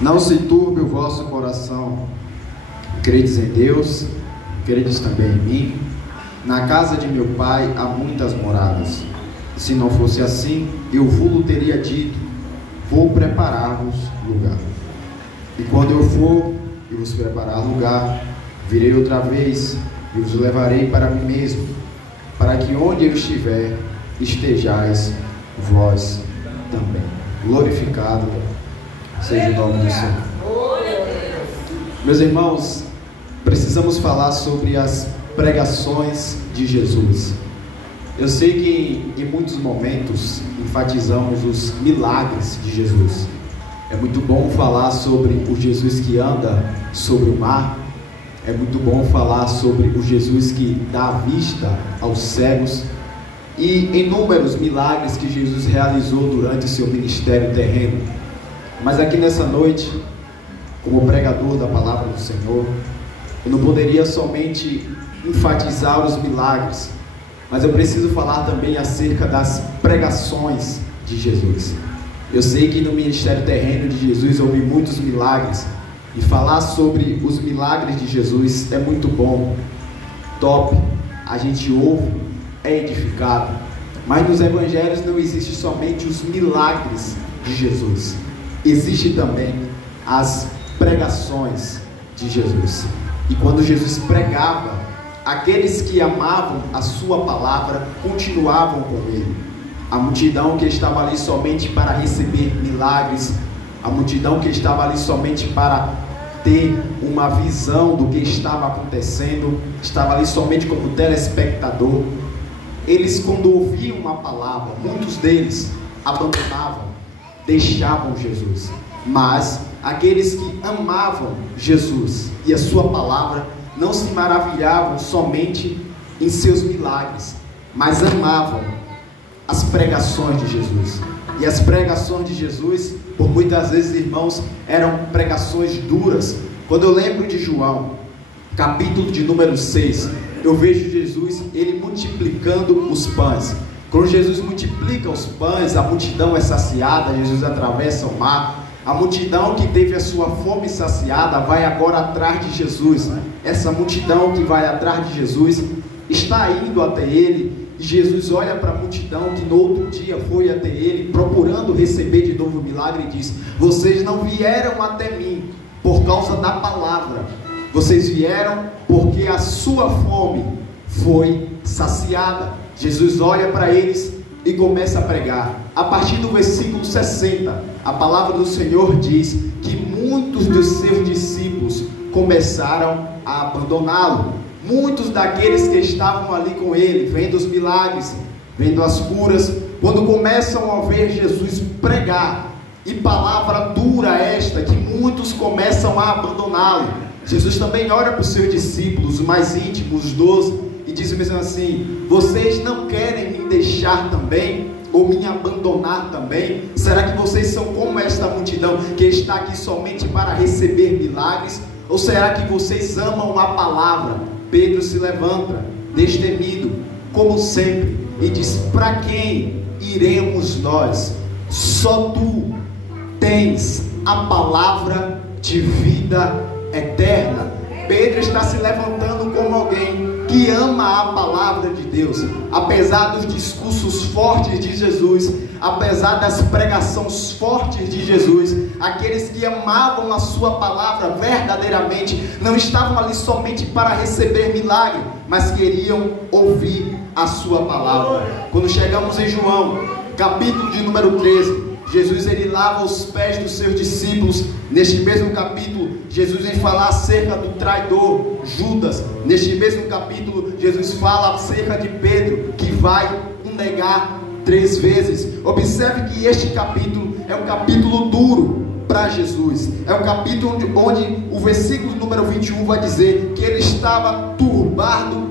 Não se turbe o vosso coração. Credes em Deus, credes também em mim. Na casa de meu pai há muitas moradas. Se não fosse assim, eu vos teria dito: vou preparar-vos lugar. E quando eu for e vos preparar lugar, virei outra vez e vos levarei para mim mesmo, para que onde eu estiver, estejais vós também. Glorificado seja o nome do Senhor. Meus irmãos, precisamos falar sobre as pregações de Jesus. Eu sei que em muitos momentos enfatizamos os milagres de Jesus. É muito bom falar sobre o Jesus que anda sobre o mar. É muito bom falar sobre o Jesus que dá vista aos cegos. E inúmeros milagres que Jesus realizou durante o seu ministério terreno. Mas aqui nessa noite, como pregador da palavra do Senhor, eu não poderia somente enfatizar os milagres, mas eu preciso falar também acerca das pregações de Jesus. Eu sei que no ministério terreno de Jesus houve muitos milagres, e falar sobre os milagres de Jesus é muito bom, top, a gente ouve, é edificado. Mas nos evangelhos não existe somente os milagres de Jesus, existe também as pregações de Jesus. E quando Jesus pregava, aqueles que amavam a sua palavra continuavam com ele. A multidão que estava ali somente para receber milagres, a multidão que estava ali somente para ter uma visão do que estava acontecendo, estava ali somente como telespectador. Eles, quando ouviam uma palavra, muitos deles abandonavam, deixavam Jesus. Mas aqueles que amavam Jesus e a sua palavra não se maravilhavam somente em seus milagres, mas amavam as pregações de Jesus. E as pregações de Jesus, por muitas vezes, irmãos, eram pregações duras. Quando eu lembro de João, capítulo de número 6, eu vejo Jesus, ele multiplicando os pães. Quando Jesus multiplica os pães, a multidão é saciada, Jesus atravessa o mar. A multidão que teve a sua fome saciada vai agora atrás de Jesus. Essa multidão que vai atrás de Jesus está indo até ele. E Jesus olha para a multidão que no outro dia foi até ele, procurando receber de novo o milagre, e diz: vocês não vieram até mim por causa da palavra, vocês vieram porque a sua fome foi saciada. Jesus olha para eles e começa a pregar. A partir do versículo 60, a palavra do Senhor diz que muitos dos seus discípulos começaram a abandoná-lo. Muitos daqueles que estavam ali com ele, vendo os milagres, vendo as curas, quando começam a ver Jesus pregar, e palavra dura esta, que muitos começam a abandoná-lo. Jesus também olha para os seus discípulos, os mais íntimos, os 12, e diz mesmo assim: vocês não querem me deixar também, ou me abandonar também? Será que vocês são como esta multidão que está aqui somente para receber milagres? Ou será que vocês amam a palavra? Pedro se levanta, destemido, como sempre, e diz: para quem iremos nós? Só tu tens a palavra de vida eterna. Pedro está se levantando como alguém que ama a palavra de Deus. Apesar dos discursos fortes de Jesus, apesar das pregações fortes de Jesus, aqueles que amavam a sua palavra verdadeiramente, não estavam ali somente para receber milagre, mas queriam ouvir a sua palavra. Quando chegamos em João, capítulo de número 13, Jesus ele lava os pés dos seus discípulos. Neste mesmo capítulo, Jesus vem falar acerca do traidor Judas. Neste mesmo capítulo, Jesus fala acerca de Pedro, que vai o negar 3 vezes. Observe que este capítulo é um capítulo duro para Jesus. É um capítulo onde o versículo número 21 vai dizer que ele estava turbado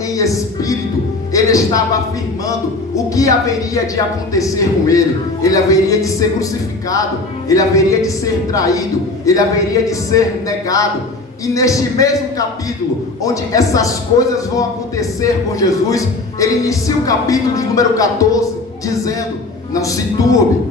em espírito. Ele estava afirmando o que haveria de acontecer com ele. Ele haveria de ser crucificado, ele haveria de ser traído, ele haveria de ser negado. E neste mesmo capítulo, onde essas coisas vão acontecer com Jesus, ele inicia o capítulo de número 14, dizendo: não se turbe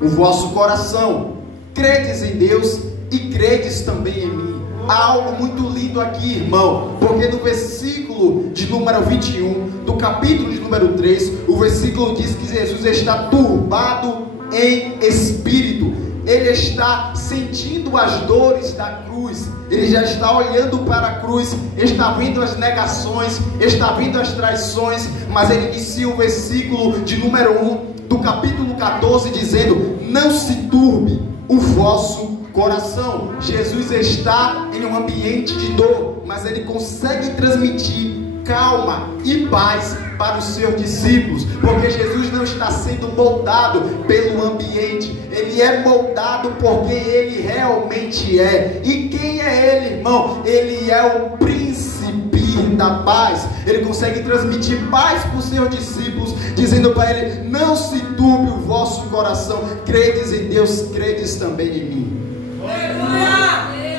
o vosso coração, credes em Deus e credes também em mim. Há algo muito lindo aqui, irmão, porque no versículo de número 21, do capítulo de número 3, o versículo diz que Jesus está turbado em espírito. Ele está sentindo as dores da cruz, ele já está olhando para a cruz, está vendo as negações, está vendo as traições, mas ele inicia o versículo de número 1 do capítulo 14 dizendo: não se turbe o vosso coração. Jesus está em um ambiente de dor, mas ele consegue transmitir calma e paz para os seus discípulos, porque Jesus não está sendo moldado pelo ambiente, ele é moldado porque ele realmente é. E quem é ele, irmão? Ele é o príncipe da paz. Ele consegue transmitir paz para os seus discípulos, dizendo para ele: não se turbe o vosso coração, credes em Deus, credes também em mim.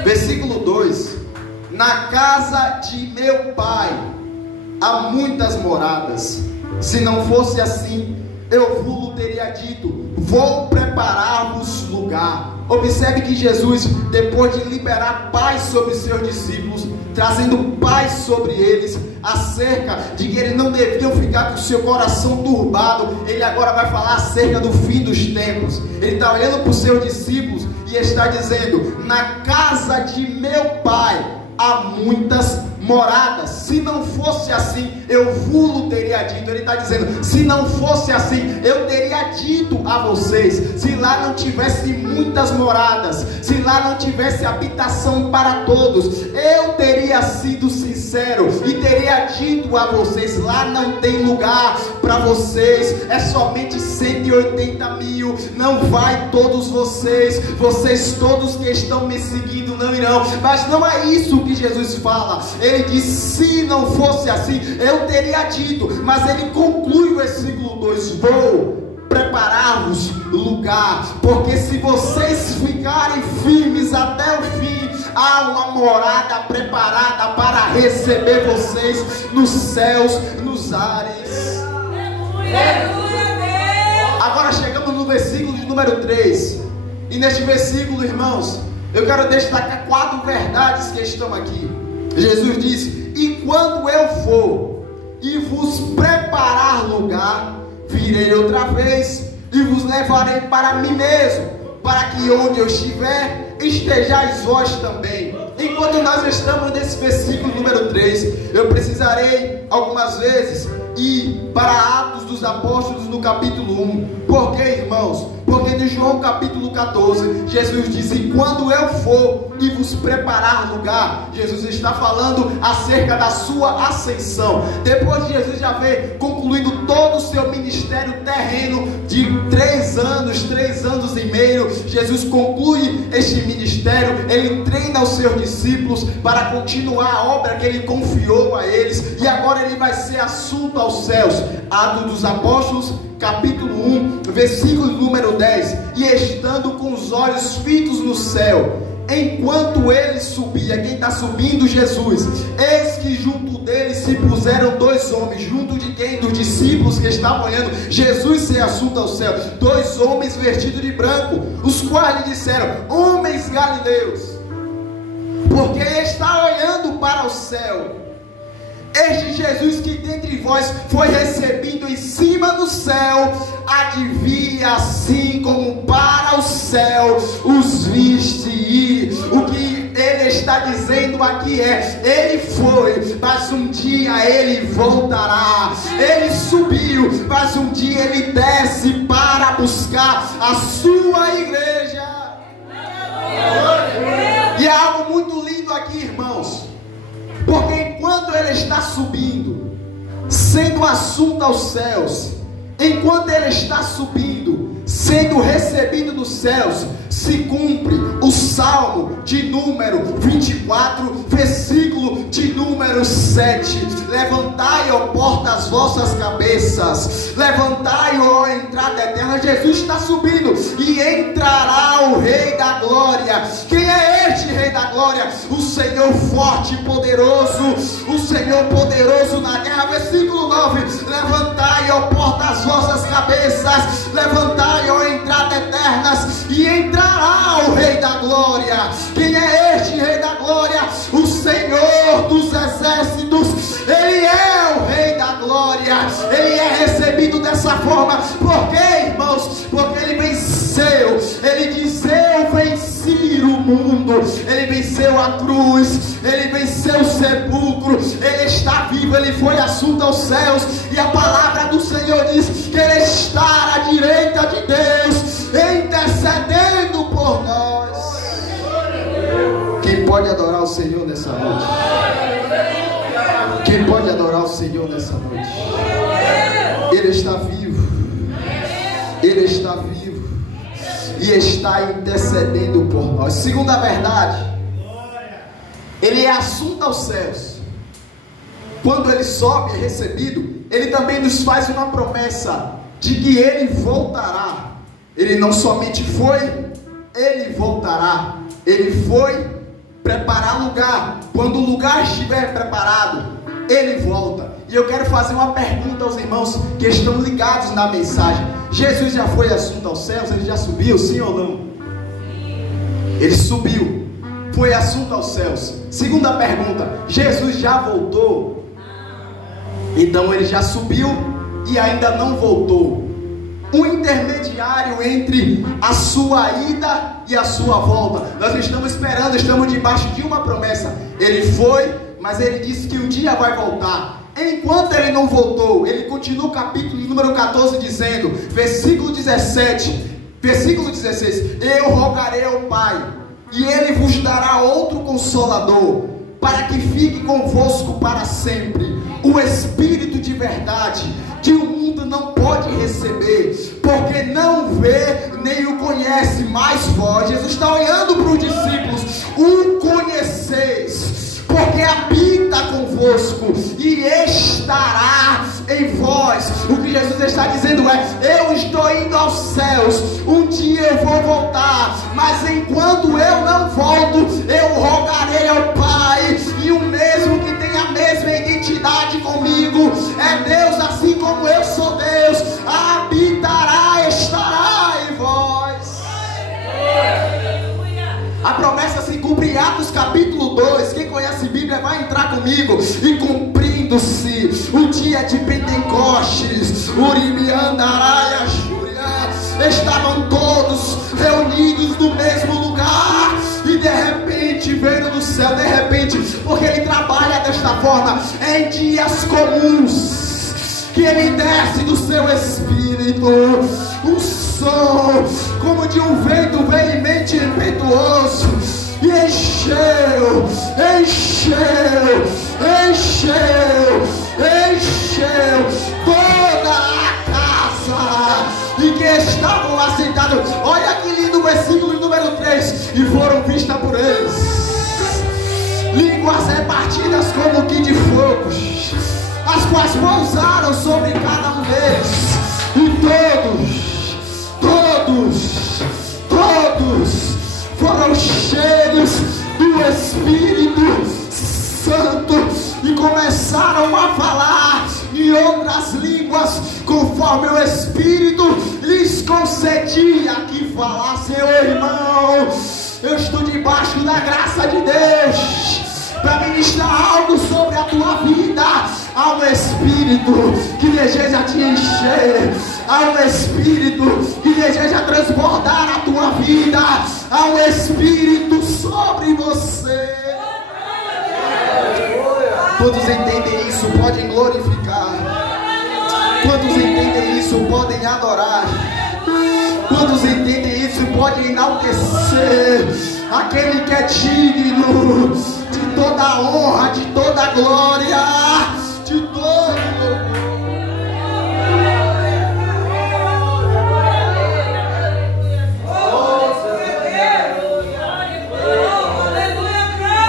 Versículo 2: na casa de meu pai há muitas moradas, se não fosse assim, eu vos teria dito, vou preparar-vos lugar. Observe que Jesus, depois de liberar paz sobre seus discípulos, trazendo paz sobre eles, acerca de que eles não deviam ficar com o seu coração turbado, ele agora vai falar acerca do fim dos tempos. Ele está olhando para os seus discípulos e está dizendo: na casa de meu pai há muitas moradas, se não fosse assim, eu vos teria dito. Ele está dizendo: se não fosse assim, eu teria dito a vocês. Se lá não tivesse muitas moradas, se lá não tivesse habitação para todos, eu teria sido sincero e teria dito a vocês: lá não tem lugar para vocês, é somente 180 mil, não vai todos vocês todos que estão me seguindo não irão. Mas não é isso que Jesus fala. Ele diz: se não fosse assim, eu teria dito. Mas ele conclui o versículo 2: vou preparar-vos lugar, porque se vocês ficarem firmes até o fim, há uma morada preparada para receber vocês nos céus, nos ares. Agora chegamos no versículo de número 3, e neste versículo, irmãos, eu quero destacar 4 verdades que estão aqui. Jesus disse: e quando eu for e vos preparar lugar, virei outra vez e vos levarei para mim mesmo, para que onde eu estiver, estejais vós também. Enquanto nós estamos nesse versículo número 3, eu precisarei algumas vezes ir para Atos dos Apóstolos no capítulo 1. Por quê, irmãos? Porque de João capítulo 14, Jesus diz: e quando eu for e vos preparar lugar, Jesus está falando acerca da sua ascensão. Depois de Jesus já ver concluído todo o seu ministério terreno de 3 anos e meio, Jesus conclui este ministério, ele treina os seus discípulos para continuar a obra que ele confiou a eles, e agora ele vai ser assunto aos céus. Atos dos Apóstolos capítulo 1, versículo número 10: e estando com os olhos fitos no céu, enquanto ele subia, quem está subindo? Jesus. Eis que junto dele se puseram 2 homens, junto de quem? Dos discípulos que estavam olhando Jesus ser assunto ao céu. 2 homens vestidos de branco, os quais lhe disseram: homens galileus, porque está olhando para o céu, este Jesus que dentre vós foi recebido em cima do céu, advia assim como para o céu os viste ir. O que ele está dizendo aqui é: ele foi, mas um dia ele voltará. Ele subiu, mas um dia ele desce para buscar a sua igreja. E há algo muito lindo aqui, irmãos, porque enquanto ele está subindo, sendo assunto aos céus, enquanto ele está subindo, sendo recebido nos céus, se cumpre o Salmo de número 24, versículo de número 7. Levantai, ó porta, as vossas cabeças, levantai, ó entrada eterna. Jesus está subindo e entrará o Rei da Glória. Quem é este Rei da Glória? O Senhor forte e poderoso, o Senhor poderoso na guerra. Versículo 9: levantai, ó porta, as vossas cabeças, levantai, ó entrada eternas, e entrará o Rei da Glória. Quem é este Rei da Glória? O Senhor dos Exércitos. Ele é o Rei da Glória. Ele é recebido dessa forma. Por quê, irmãos? Porque ele venceu. Ele diz: eu venci o mundo. Ele venceu a cruz. Ele venceu o sepulcro. Ele está vivo. Ele foi assunto aos céus. E a palavra do Senhor diz que ele está à direita de Deus, intercedendo por nós. Quem pode adorar o Senhor nessa noite? Quem pode adorar o Senhor nessa noite? Ele está vivo. Ele está vivo e está intercedendo por nós. Segunda verdade, ele é assunto aos céus. Quando ele sobe, é recebido, ele também nos faz uma promessa de que ele voltará. Ele não somente foi, ele voltará. Ele foi preparar lugar. Quando o lugar estiver preparado, ele volta. E eu quero fazer uma pergunta aos irmãos que estão ligados na mensagem. Jesus já foi assunto aos céus? Ele já subiu, sim ou não? Ele subiu, foi assunto aos céus. Segunda pergunta, Jesus já voltou? Então ele já subiu e ainda não voltou. Um intermediário entre a sua ida e a sua volta. Nós estamos esperando, estamos debaixo de uma promessa. Ele foi, mas ele disse que um dia vai voltar. Enquanto ele não voltou, ele continua o capítulo número 14 dizendo, versículo 17, versículo 16: eu rogarei ao Pai, e ele vos dará outro Consolador, para que fique convosco para sempre, o Espírito de verdade, que o mundo não pode receber, porque não vê nem o conhece, mas vós, Jesus está olhando para os discípulos, o conheceis, porque habita convosco e estará em vós. O que Jesus está dizendo é: eu estou indo aos céus, um dia eu vou voltar, mas enquanto eu não volto, eu rogarei ao Pai, e o mesmo que tem a mesma identidade comigo é Deus, assim como eu sou Deus, habitará, estará em vós. A promessa se cumpre em Atos capítulo 2. Quem conhece Bíblia vai entrar comigo. E cumprindo-se o dia de Pentecostes, estavam todos reunidos no mesmo lugar. E de repente veio do céu, de repente, porque ele trabalha desta forma, em dias comuns, que ele desce do seu Espírito, um som como de um vento veemente e impetuoso, e encheu toda a casa, e que estavam assentados. Olha que lindo o versículo número 3: e foram vistas por eles línguas repartidas como que de fogos, as quais pousaram sobre cada um deles, e todos foram cheios do Espírito Santo e começaram a falar em outras línguas, conforme o Espírito lhes concedia que falassem. Irmão, eu estou debaixo da graça de Deus para ministrar algo sobre a tua vida. Há um Espírito que deseja te encher, há um Espírito que deseja transbordar a tua vida, há um Espírito sobre você. Quantos entendem isso podem glorificar? Quantos entendem isso podem adorar? Quantos entendem isso podem enaltecer aquele que é digno de toda a honra, de toda a glória, de todo louvor?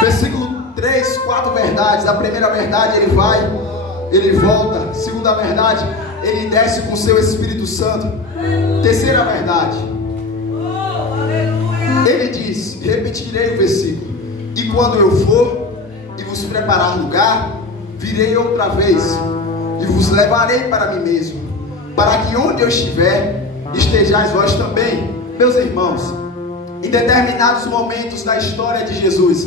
Versículo 3, 4 verdades. A primeira verdade, ele vai, ele volta. Segunda verdade, ele desce com seu Espírito Santo. Terceira verdade, ele diz, repetirei o versículo: e quando eu for e vos preparar lugar, virei outra vez e vos levarei para mim mesmo, para que onde eu estiver, estejais vós também. Meus irmãos, Em determinados momentos da história de Jesus,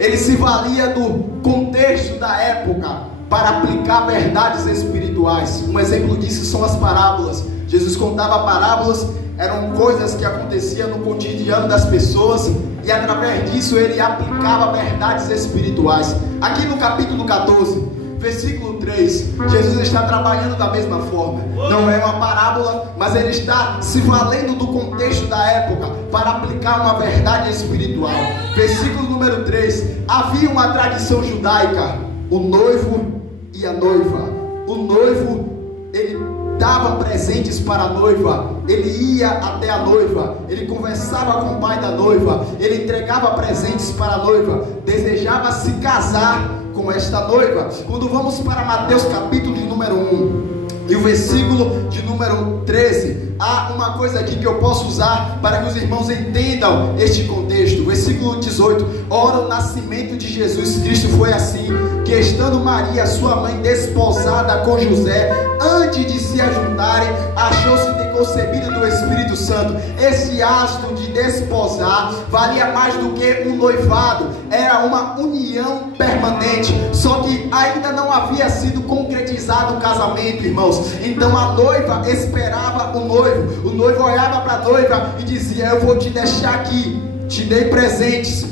ele se valia do contexto da época para aplicar verdades espirituais. Um exemplo disso são as parábolas. Jesus contava parábolas, eram coisas que aconteciam no cotidiano das pessoas, e através disso ele aplicava verdades espirituais. Aqui no capítulo 14, versículo 3, Jesus está trabalhando da mesma forma. Não é uma parábola, mas ele está se valendo do contexto da época para aplicar uma verdade espiritual. Versículo número 3, havia uma tradição judaica, o noivo e a noiva. O noivo, ele dava presentes para a noiva, ele ia até a noiva, ele conversava com o pai da noiva, ele entregava presentes para a noiva, desejava se casar com esta noiva. Quando vamos para Mateus capítulo de número 1 e o versículo de número 13, há uma coisa aqui que eu posso usar para que os irmãos entendam este contexto. Versículo 18, ora o nascimento de Jesus Cristo foi assim, que estando Maria, sua mãe, desposada com José, antes de se ajuntarem, achou-se ter concebido do Espírito Santo. Esse ato de desposar valia mais do que um noivado, era uma união permanente, só que ainda não havia sido concretizado o casamento, irmãos. Então a noiva esperava o noivo olhava para a noiva e dizia: eu vou te deixar aqui, te dei presentes,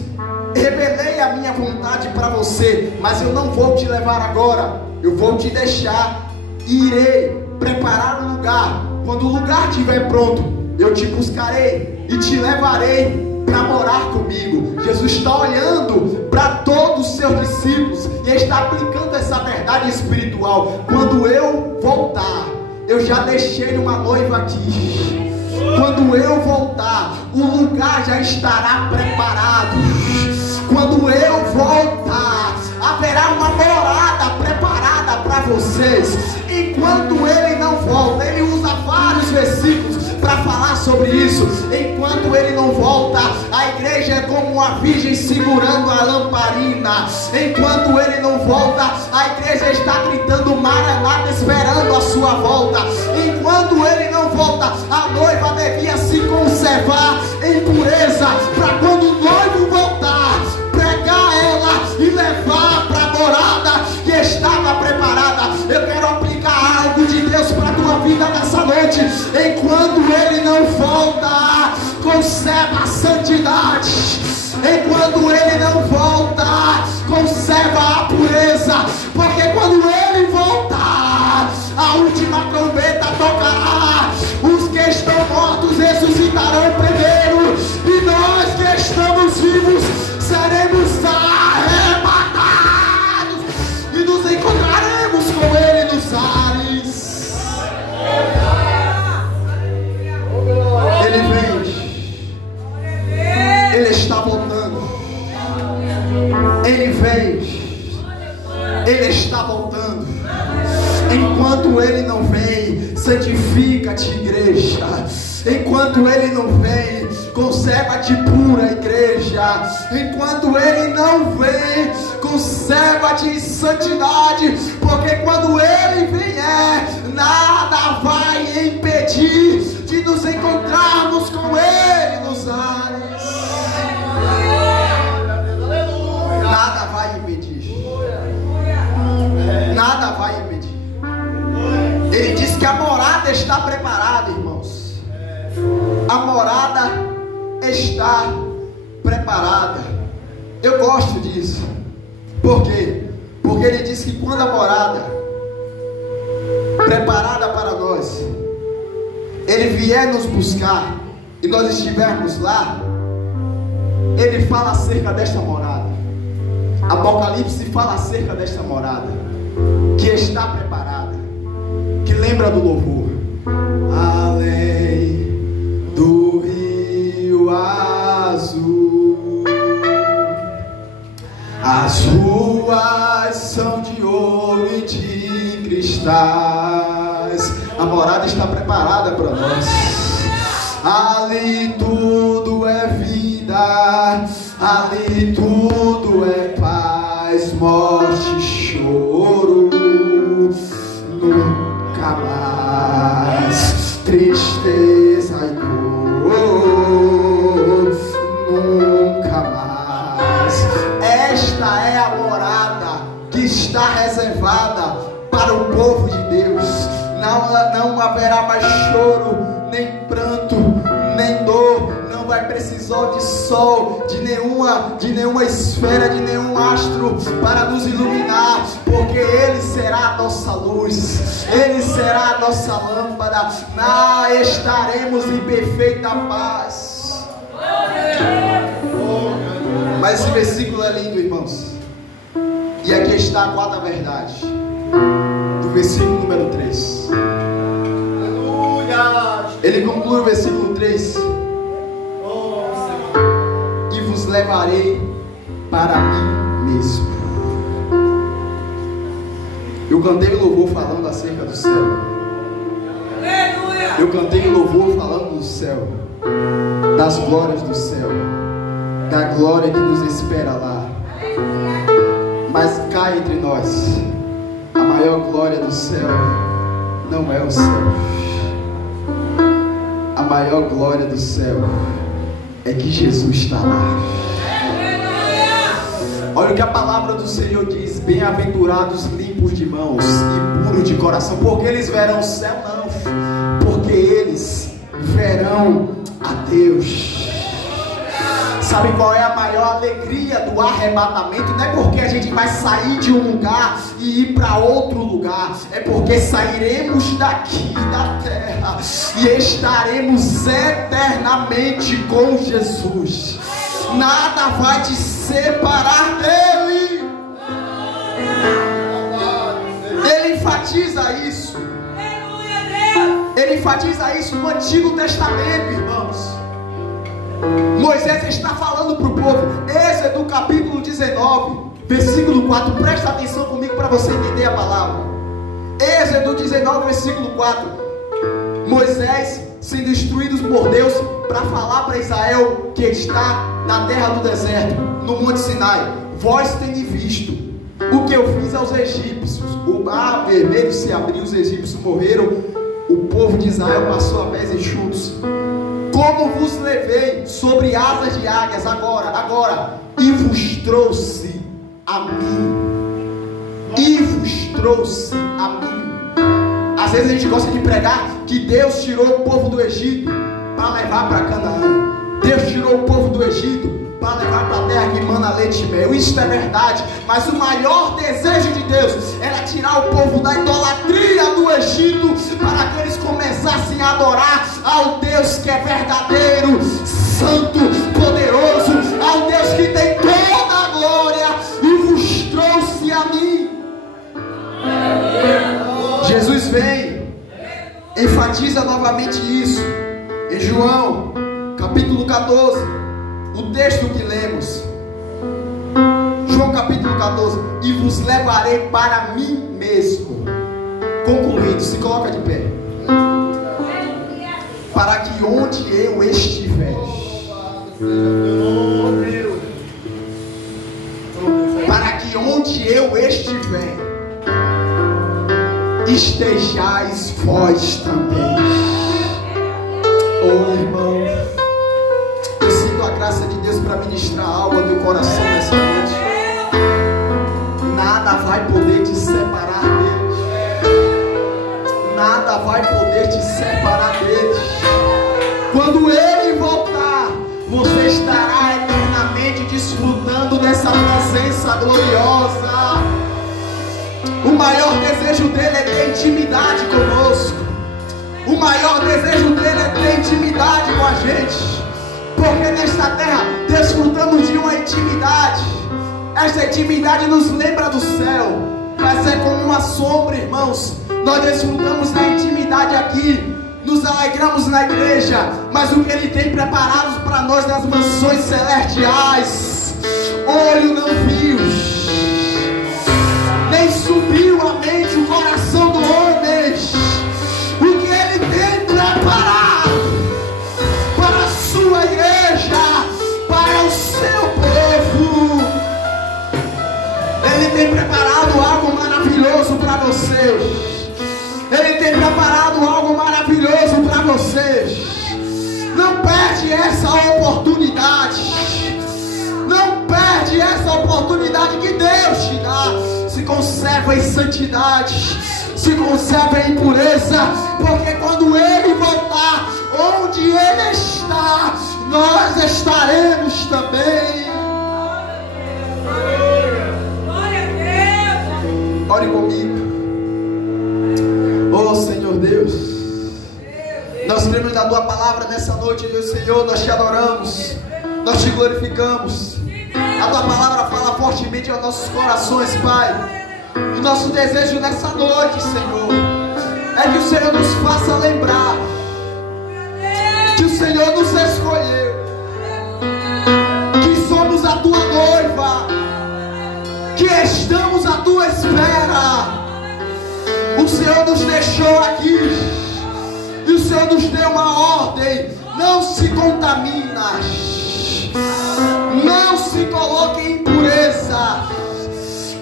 revelei a minha vontade para você, mas eu não vou te levar agora, eu vou te deixar e irei preparar um lugar. Quando o lugar estiver pronto, eu te buscarei e te levarei para morar comigo. Jesus está olhando para todos os seus discípulos e está aplicando essa verdade espiritual. Quando eu voltar, eu já deixei uma noiva aqui. Quando eu voltar, o lugar já estará preparado. Quando eu voltar, haverá uma morada preparada para vocês. Enquanto ele não volta, ele usa vários versículos para falar sobre isso. Enquanto ele não volta, a igreja é como uma virgem segurando a lamparina. Enquanto ele não volta, a igreja está gritando Maranata, esperando a sua volta. Enquanto ele não volta, a noiva devia se conservar em pureza, para quando o noivo voltar, pregar ela e levar para a morada que estava preparada. Eu quero aplicar algo de Deus para a tua vida nessa noite. Enquanto ele não volta, conserva a santidade. Enquanto ele não volta, conserva a pureza, porque quando ele voltar, a última trombeta tocará, os que estão mortos ressuscitarão primeiro, e nós que estamos vivos seremos arrebatados e nos encontraremos com ele nos ares. Ele vem, ele está voltando, ele vem, ele está voltando. Enquanto ele não vem, santifica-te, igreja. Enquanto ele não vem, conserva-te pura, igreja. Enquanto ele não vem, conserva-te em santidade, porque quando ele vier, nada vai impedir de nos encontrarmos com ele nos ares. Nada vai impedir. Nada vai impedir. Ele diz que a morada está preparada, irmãos. A morada está preparada. Eu gosto disso. Por quê? Porque ele diz que quando a morada preparada para nós, ele vier nos buscar e nós estivermos lá, ele fala acerca desta morada. Apocalipse fala acerca desta morada que está preparada, que lembra do louvor. Além do rio azul, as ruas são de ouro e de cristais. A morada está preparada para nós. Ali tudo é vida, ali tudo é paz, morte, choro, nunca mais tristeza e dor, precisou de sol, de nenhuma esfera, de nenhum astro para nos iluminar, porque Ele será a nossa luz, Ele será a nossa lâmpada. Estaremos em perfeita paz. Mas esse versículo é lindo, irmãos. E aqui está a quarta verdade, do versículo número 3. Ele conclui o versículo 3: e vos levarei para mim mesmo. Eu cantei louvor falando acerca do céu. Eu cantei louvor falando do céu, das glórias do céu, da glória que nos espera lá. Mas cá entre nós, a maior glória do céu não é o céu. A maior glória do céu é que Jesus está lá. Olha o que a palavra do Senhor diz: bem-aventurados limpos de mãos e puros de coração, porque eles verão o céu. Não, porque eles verão a Deus. Sabe qual é a maior alegria do arrebatamento? Não é porque a gente vai sair de um lugar e ir para outro lugar, é porque sairemos daqui da terra e estaremos eternamente com Jesus. Nada vai te separar dele. Ele enfatiza isso. Ele enfatiza isso no Antigo Testamento, irmãos. Moisés está falando para o povo. Êxodo capítulo 19, versículo 4. Presta atenção comigo para você entender a palavra. Êxodo 19, versículo 4. Moisés sendo instruídos por Deus para falar para Israel que está na terra do deserto, no Monte Sinai: vós tendes visto o que eu fiz aos egípcios. O mar vermelho se abriu, os egípcios morreram, o povo de Israel passou a pés enxutos. Como vos levei sobre asas de águias agora, e vos trouxe a mim. E vos trouxe a mim. Às vezes a gente gosta de pregar que Deus tirou o povo do Egito para levar para Canaã. Deus tirou o povo do Egito para levar para a terra que mana leite e mel. Isso é verdade, mas o maior desejo de Deus era tirar o povo da idolatria do Egito, para que eles começassem a adorar ao Deus que é verdadeiro, santo, poderoso, ao Deus que tem toda a glória, e vos trouxe a mim. Jesus vem, enfatiza novamente isso em João capítulo 14, o texto que lemos. João capítulo 14: e vos levarei para mim mesmo. Concluindo, se coloca de pé. Para que onde eu estiver, para que onde eu estiver, estejais vós também. Oh, irmão, eu sinto a graça de Deus para ministrar a alma do coração nessa noite. Nada vai poder te separar dele. Nada vai poder te separar dele. Quando ele voltar, você estará eternamente desfrutando dessa presença gloriosa. O maior desejo dele é ter intimidade conosco. O maior desejo dele é ter intimidade com a gente. Porque nesta terra desfrutamos de uma intimidade. Esta intimidade nos lembra do céu, mas é como uma sombra, irmãos. Nós desfrutamos da intimidade aqui, nos alegramos na igreja, mas o que ele tem preparado para nós nas mansões celestiais, olho não viu, nem subiu a mente, o coração do homem, o que ele tem preparado para a sua igreja, para o seu povo. Ele tem preparado algo maravilhoso para vocês. Ele tem preparado algo maravilhoso para vocês. Não perde essa oportunidade. Não perde essa oportunidade que Deus te dá. Se conserva em santidade, se conserva em pureza, porque quando Ele voltar, onde Ele está, nós estaremos também. Ore comigo. Oh Senhor Deus, nós cremos na Tua palavra nessa noite, Deus Senhor, nós te adoramos, nós te glorificamos. A Tua palavra fala fortemente aos nossos corações, Pai. O nosso desejo nessa noite, Senhor, é que o Senhor nos faça lembrar que o Senhor nos escolheu, que somos a Tua noiva, que estamos à Tua espera. O Senhor nos deixou aqui e o Senhor nos deu uma ordem: não se contamina, não se coloque em impureza,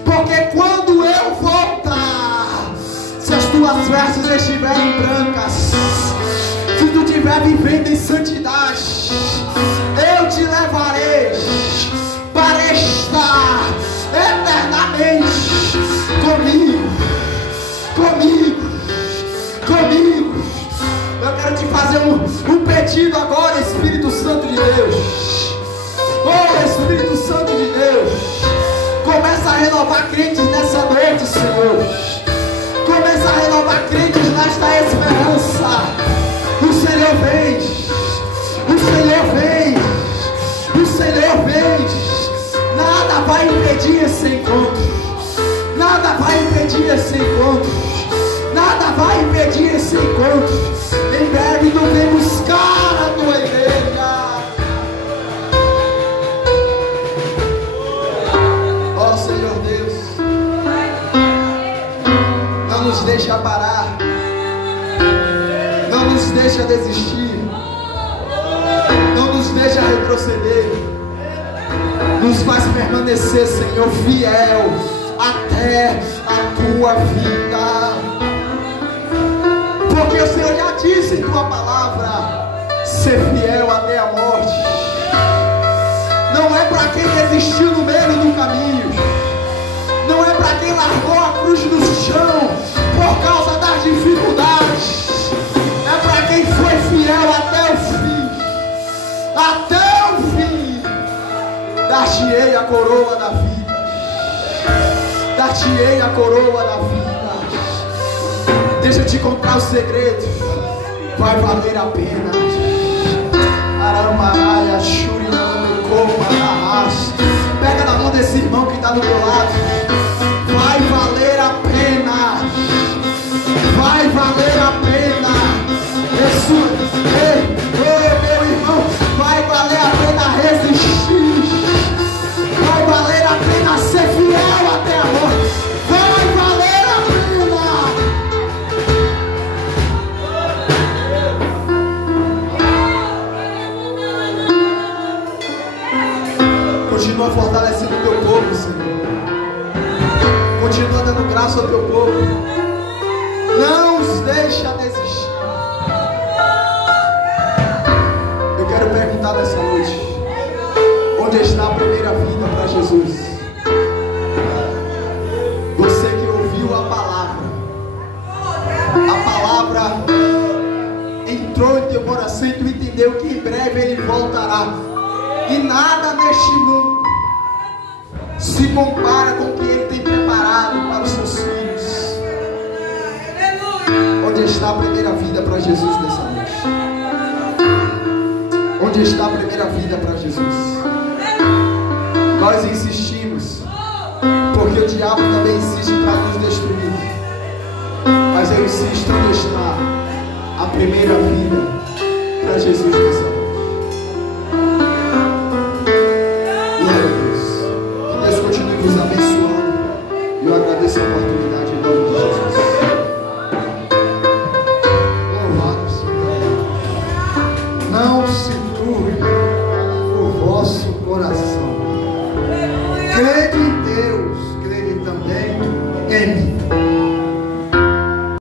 porque quando eu voltar, se as tuas vestes estiverem brancas, se tu estiver vivendo em santidade, eu te levarei para estar eternamente comigo. Eu quero te fazer um pedido agora, Espírito Santo de Deus. Oh Espírito Santo de Deus, começa a renovar crentes nessa noite, Senhor. Começa a renovar crentes nesta esperança. O Senhor vem, o Senhor vem, o Senhor vem. Nada vai impedir esse encontro. Nada vai impedir esse encontro. Nada vai impedir esse encontro. Em breve não vem buscar a tua igreja. Ó Senhor Deus, não nos deixa parar, não nos deixa desistir, não nos deixa retroceder. Nos faz permanecer, Senhor, fiel até a tua vida. Porque o Senhor já disse em tua palavra: ser fiel até a morte. Não é para quem desistiu no meio do caminho, não é para quem largou a cruz no chão por causa das dificuldades, é para quem foi fiel até o fim. Até o fim. Dar-te-ei a coroa da vida. Dar-te-ei a coroa da vida. Deixa eu te contar o segredo. Vai valer a pena. Aramaraia, Xuriname, Comararras. Pega na mão desse irmão que está do teu lado. Vai valer a pena. Vai valer a pena. Meu irmão, vai valer a pena resistir. Vai valer a pena ser fiel até a morte. Vai valer a pena. Continua fortalecendo o teu povo, Senhor. Continua dando graça ao teu povo. Não os deixa desistir. Eu quero perguntar nessa noite: onde está a primeira vida para Jesus? Você que ouviu a palavra entrou em teu coração e tu entendeu que em breve Ele voltará. E nada neste mundo se compara com o que Ele tem preparado para os seus filhos. Onde está a primeira vida para Jesus nessa noite? Onde está a primeira vida para Jesus? Nós insistimos, porque o diabo também insiste para nos destruir. Mas eu insisto, onde está a primeira vida para Jesus?